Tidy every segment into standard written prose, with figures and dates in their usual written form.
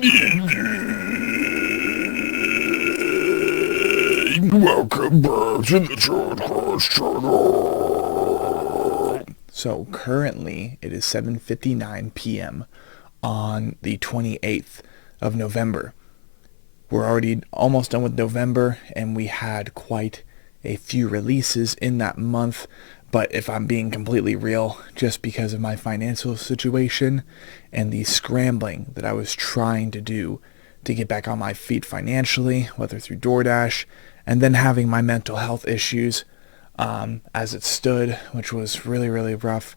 Good evening. Welcome back to the Todeskrone channel. So currently it is 7:59 p.m. on the 28th of November. We're already almost done with November, and we had quite a few releases in that month. But if I'm being completely real, just because of my financial situation and the scrambling that I was trying to do to get back on my feet financially, whether through DoorDash, and then having my mental health issues as it stood, which was really, really rough,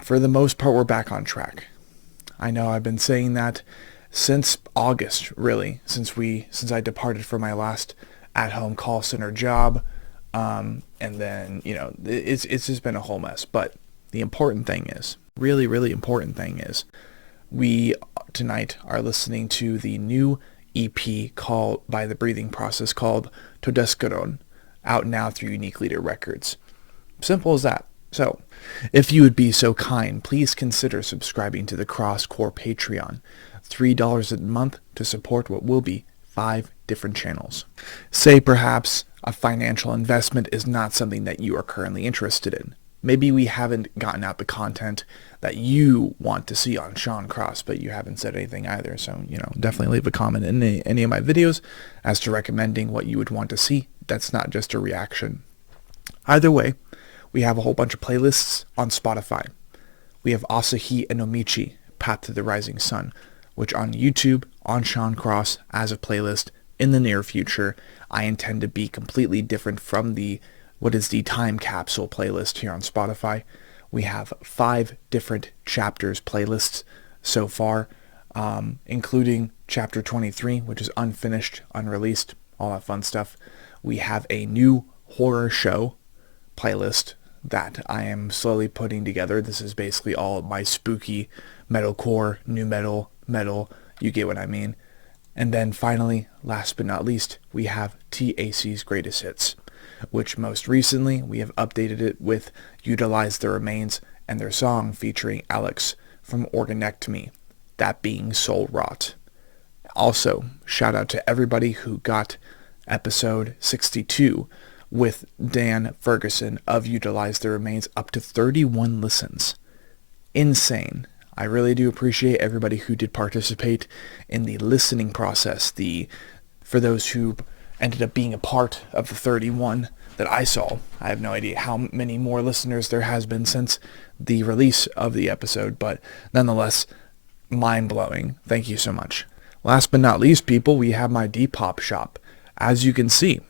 for the most part, we're back on track. I know I've been saying that since August, really, since I departed from my last at-home call center job. And then, it's just been a whole mess. But the important thing is, really, really important thing is, we tonight are listening to the new EP called by The Breathing Process called Todeskrone, out now through Unique Leader Records. Simple as that. So, if you would be so kind, please consider subscribing to the Crosscore Patreon. $3 a month to support what will be 5 different channels. Say perhaps a financial investment is not something that you are currently interested in. Maybe we haven't gotten out the content that you want to see on Sean Cross, but you haven't said anything either. So, definitely leave a comment in any of my videos as to recommending what you would want to see. That's not just a reaction. Either way, we have a whole bunch of playlists on Spotify. We have Asahi and Omichi, Path to the Rising Sun, which on YouTube, on Sean Cross, as a playlist in the near future. I intend to be completely different from the time capsule playlist here on Spotify. We have 5 different chapters playlists so far, including chapter 23, which is unfinished, unreleased, all that fun stuff. We have a new horror show playlist that I am slowly putting together. This is basically all of my spooky metalcore, new metal, you get what I mean. And then finally, last but not least, we have TAC's Greatest Hits, which most recently we have updated it with Utilize the Remains and their song featuring Alex from Organectomy, that being Soul Rot. Also, shout out to everybody who got episode 62 with Dan Ferguson of Utilize the Remains, up to 31 listens. Insane. I really do appreciate everybody who did participate in the listening process. For those who ended up being a part of the 31 that I saw. I have no idea how many more listeners there has been since the release of the episode, but nonetheless, mind-blowing. Thank you so much. Last but not least, people, we have my Depop shop. As you can see,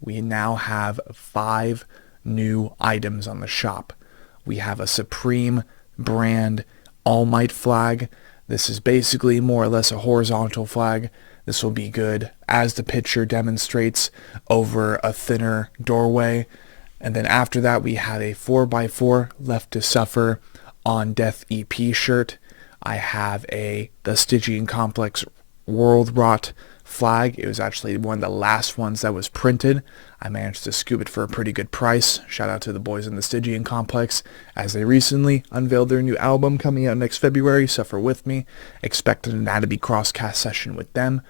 we now have 5 new items on the shop. We have a Supreme brand All Might flag. This is basically more or less a horizontal flag. This will be good, as the picture demonstrates, over a thinner doorway. And then after that, we have a 4x4 Left to Suffer on Death EP shirt. I have the Stygian Complex World Rot flag. It was actually one of the last ones that was printed. I managed to scoop it for a pretty good price. Shout out to the boys in the Stygian Complex, as they recently unveiled their new album coming out next February, Suffer With Me. Expect an Anatomy Crosscast session with them.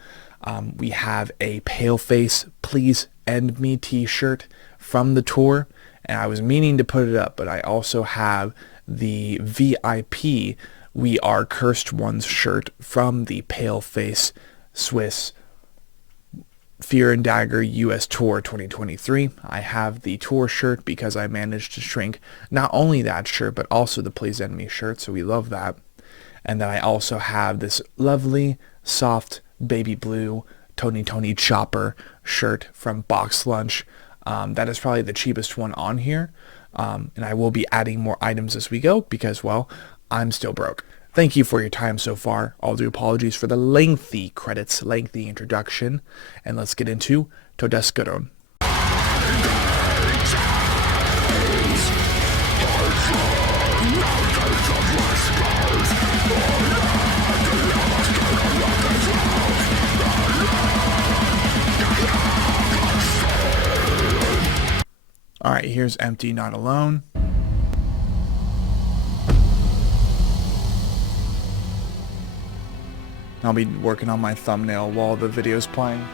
We have a Paleface Please End Me t-shirt from the tour, and I was meaning to put it up, but I also have the VIP We Are Cursed Ones shirt from the Paleface Swiss Fear and Dagger US Tour 2023. I have the tour shirt because I managed to shrink not only that shirt, but also the Please End Me shirt, so we love that. And then I also have this lovely, soft, baby blue Tony Chopper shirt from Box Lunch. That is probably the cheapest one on here. And I will be adding more items as we go because, well, I'm still broke. Thank you for your time so far. All due apologies for the lengthy credits, lengthy introduction. And let's get into Todeskrone. Alright, here's Empty Not Alone. I'll be working on my thumbnail while the video's playing.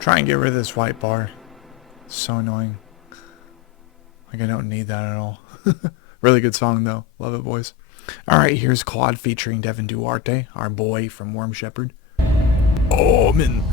Try and get rid of this white bar. It's so annoying. Like, I don't need that at all. Really good song, though. Love it, boys. Alright, here's Claude featuring Devin Duarte, our boy from Worm Shepherd. Oh, man.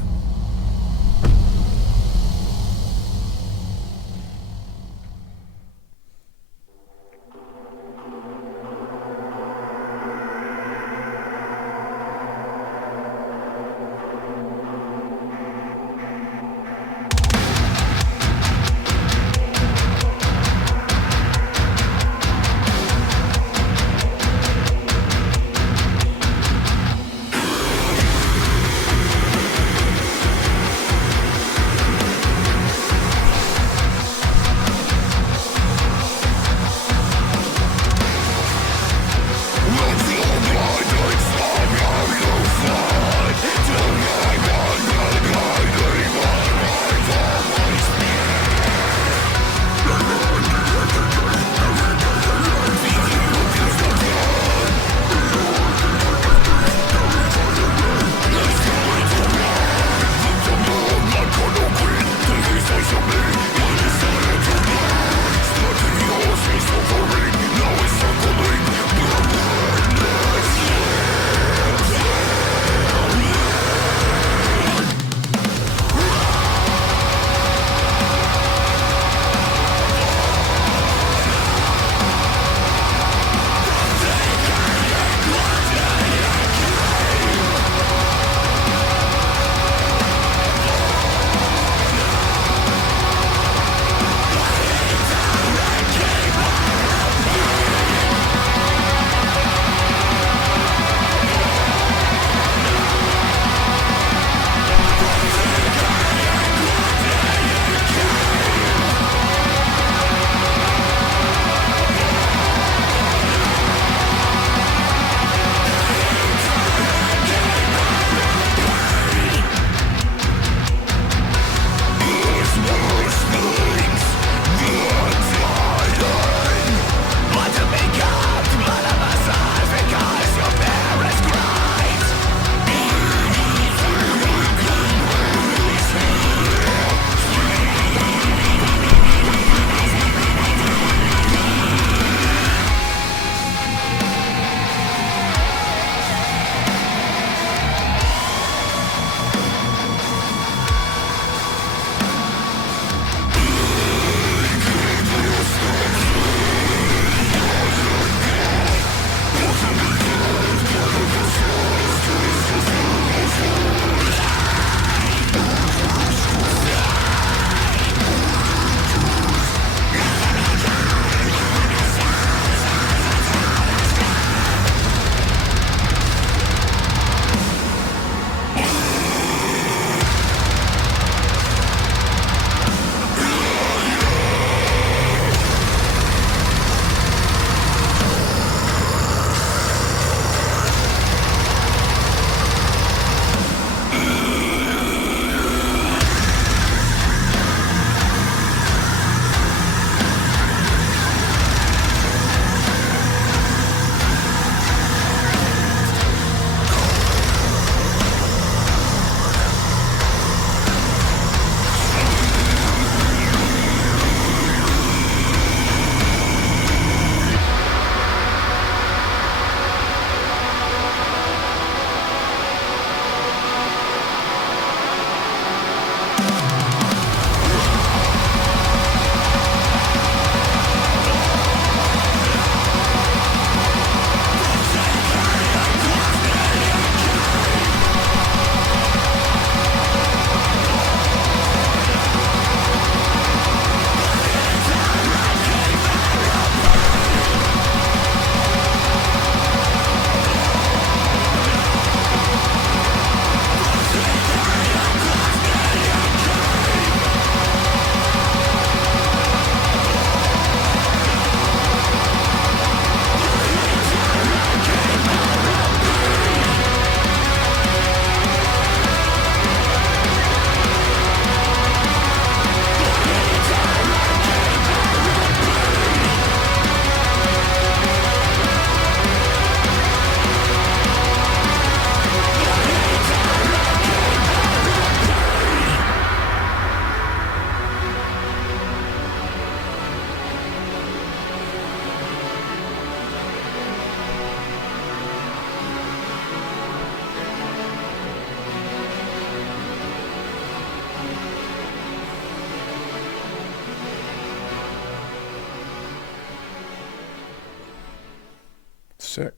Sick.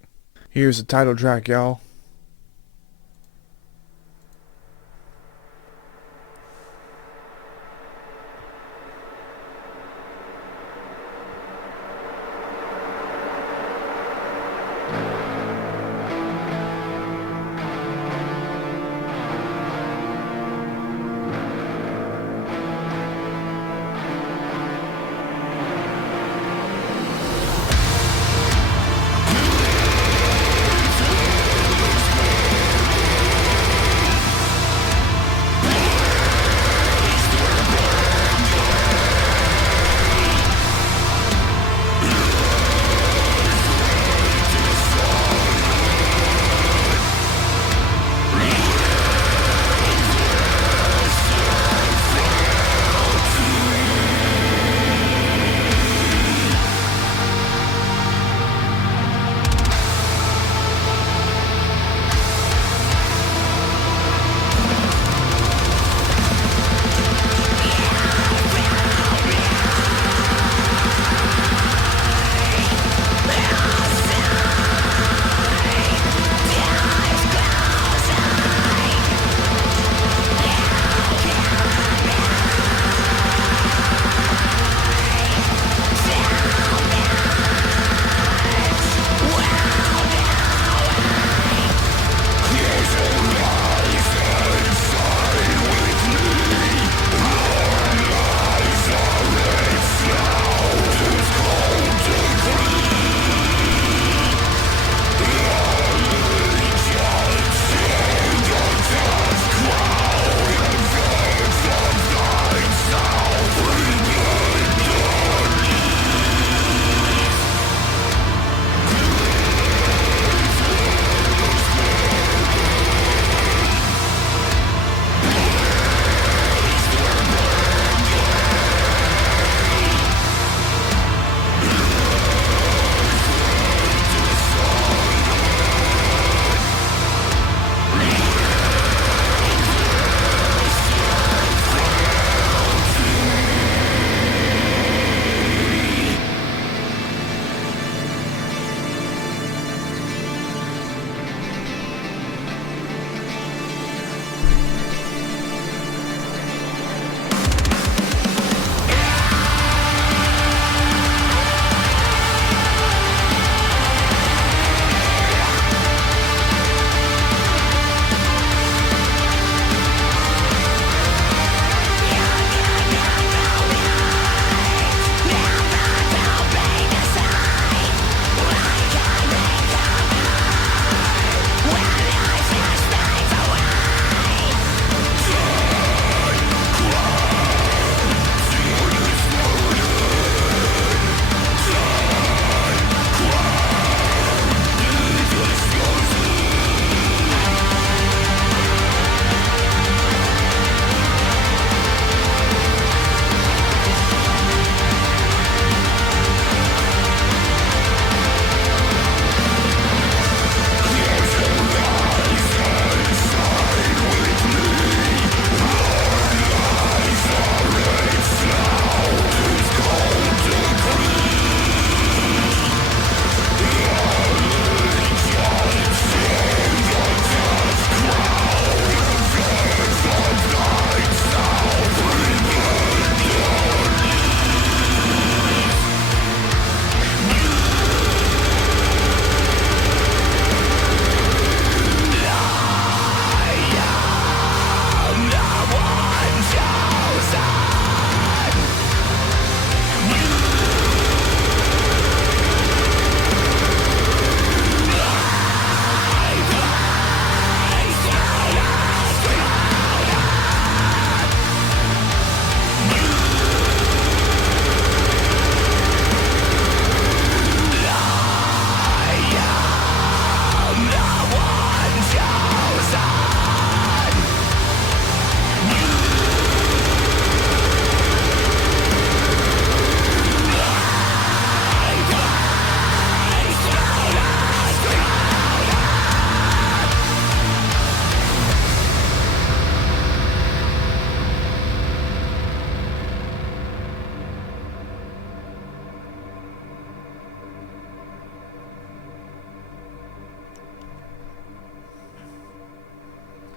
Here's the title track, y'all.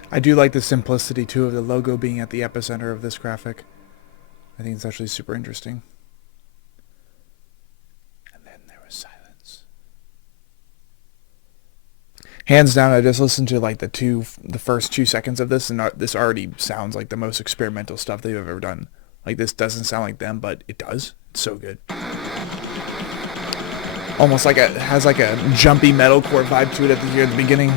I do like the simplicity, too, of the logo being at the epicenter of this graphic. I think it's actually super interesting. And then there was silence. Hands down, I just listened to like the first 2 seconds of this, and this already sounds like the most experimental stuff they've ever done. Like, this doesn't sound like them, but it does. It's so good. Almost like it has like a jumpy metalcore vibe to it at the beginning.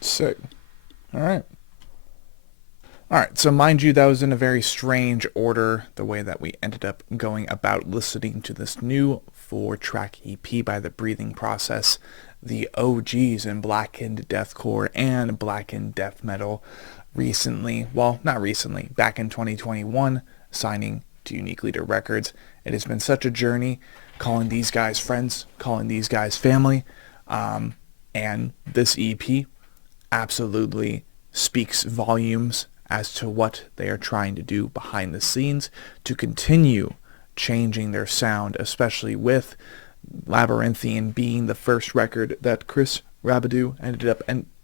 Sick. All right. All right, so mind you, that was in a very strange order, the way that we ended up going about listening to this new 4-track EP by The Breathing Process, the OGs in blackened deathcore and blackened death metal recently, well, not recently, back in 2021, signing to Unique Leader Records. It has been such a journey, calling these guys friends, calling these guys family, and this EP absolutely speaks volumes as to what they are trying to do behind the scenes to continue changing their sound, especially with Labyrinthian being the first record that Chris Rabidou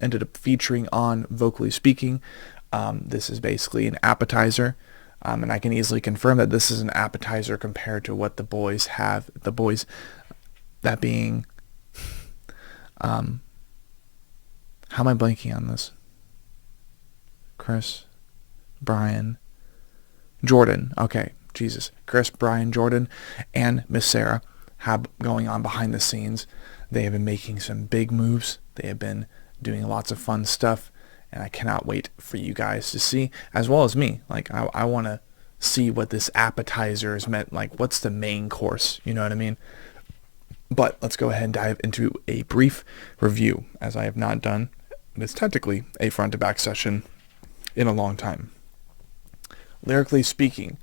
ended up featuring on Vocally Speaking. This is basically an appetizer, and I can easily confirm that this is an appetizer compared to what the boys have. The boys, that being, how am I blanking on this? Chris, Brian, Jordan. Okay, Jesus. Chris, Brian, Jordan, and Miss Sarah have going on behind the scenes. They have been making some big moves. They have been doing lots of fun stuff, and I cannot wait for you guys to see, as well as me. Like, I want to see what this appetizer is meant. Like, what's the main course? You know what I mean? But let's go ahead and dive into a brief review, as I have not done. It's technically a front to back session in a long time. Lyrically speaking,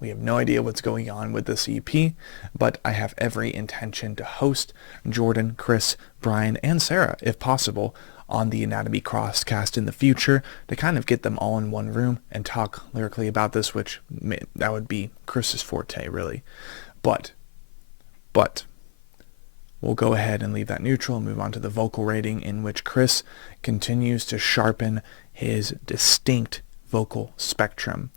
we have no idea what's going on with this EP, but I have every intention to host Jordan, Chris, Brian, and Sarah, if possible, on the Anatomy Crosscast in the future to kind of get them all in one room and talk lyrically about this, which that would be Chris's forte, really. But we'll go ahead and leave that neutral and move on to the vocal rating, in which Chris continues to sharpen his distinct vocal spectrum.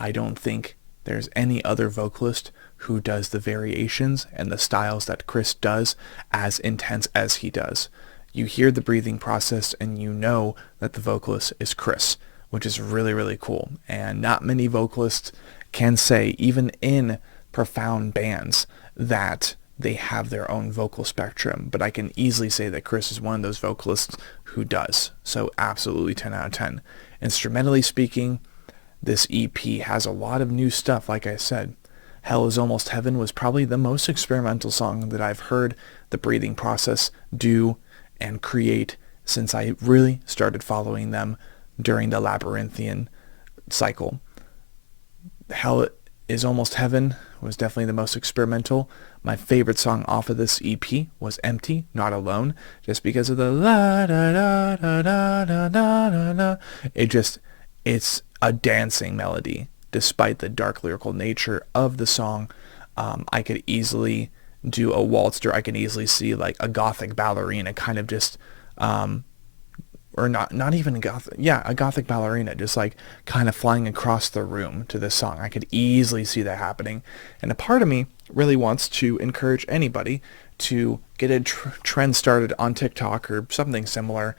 I don't think there's any other vocalist who does the variations and the styles that Chris does as intense as he does. You hear the breathing process and you know that the vocalist is Chris, which is really, really cool. And not many vocalists can say, even in profound bands, that they have their own vocal spectrum. But I can easily say that Chris is one of those vocalists who does. So absolutely 10 out of 10. Instrumentally speaking, this EP has a lot of new stuff, like I said. Hell is Almost Heaven was probably the most experimental song that I've heard the Breathing Process do and create since I really started following them during the Labyrinthian cycle. Hell is Almost Heaven was definitely the most experimental. My favorite song off of this EP was Empty, Not Alone, just because of the la da da da da da da da. It's a dancing melody, despite the dark lyrical nature of the song. I could easily do a waltz, or I could easily see like a gothic ballerina kind of just, or not even a gothic ballerina, just like kind of flying across the room to this song. I could easily see that happening. And a part of me really wants to encourage anybody to get a trend started on TikTok or something similar,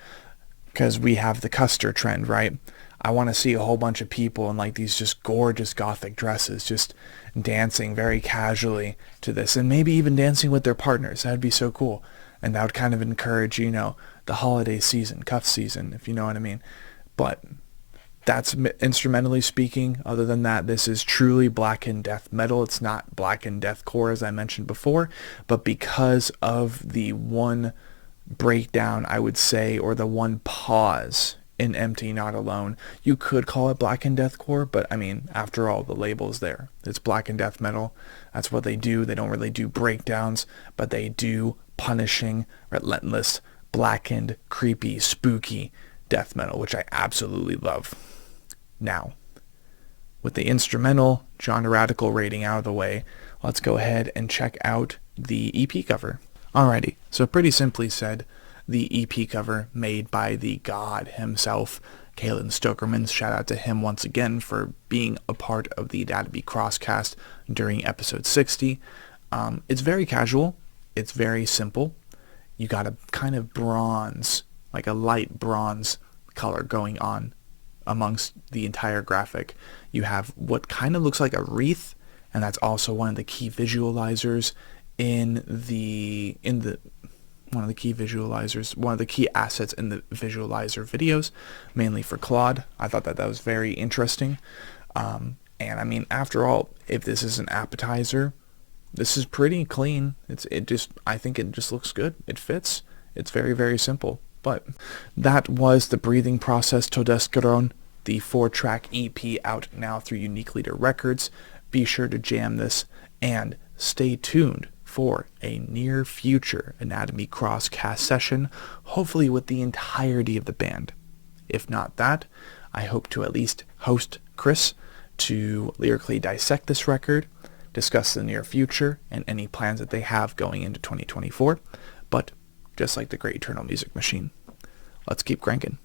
because we have the Custer trend, right? I want to see a whole bunch of people in like these just gorgeous gothic dresses just dancing very casually to this, and maybe even dancing with their partners. That would be so cool. And that would kind of encourage, the holiday season, cuff season, if you know what I mean. But that's instrumentally speaking. Other than that, this is truly blackened death metal. It's not blackened deathcore, as I mentioned before, but because of the one breakdown, I would say, or the one pause in Empty, Not Alone, you could call it blackened deathcore, but I mean, after all, the label is there. It's blackened death metal. That's what they do. They don't really do breakdowns, but they do punishing, relentless, blackened, creepy, spooky death metal, which I absolutely love. Now, with the instrumental genre radical rating out of the way, let's go ahead and check out the EP cover. Alrighty, so pretty simply said, the EP cover made by the god himself, Kalen Stokerman. Shout out to him once again for being a part of the Anatomy Crosscast during episode 60. It's very casual. It's very simple. You got a kind of bronze, like a light bronze color going on amongst the entire graphic. You have what kind of looks like a wreath, and that's also one of the key visualizers in the one of the key visualizers, one of the key assets in the visualizer videos, mainly for Claude. I thought that was very interesting. And I mean, after all, if this is an appetizer, this is pretty clean. I think it just looks good. It fits. It's very, very simple. But that was the Breathing Process Todeskrone, the 4-track EP out now through Unique Leader Records. Be sure to jam this and stay tuned for a near future Anatomy Crosscast session, hopefully with the entirety of the band. If not that, I hope to at least host Chris to lyrically dissect this record, discuss the near future, and any plans that they have going into 2024. But just like the Great Eternal Music Machine, let's keep cranking.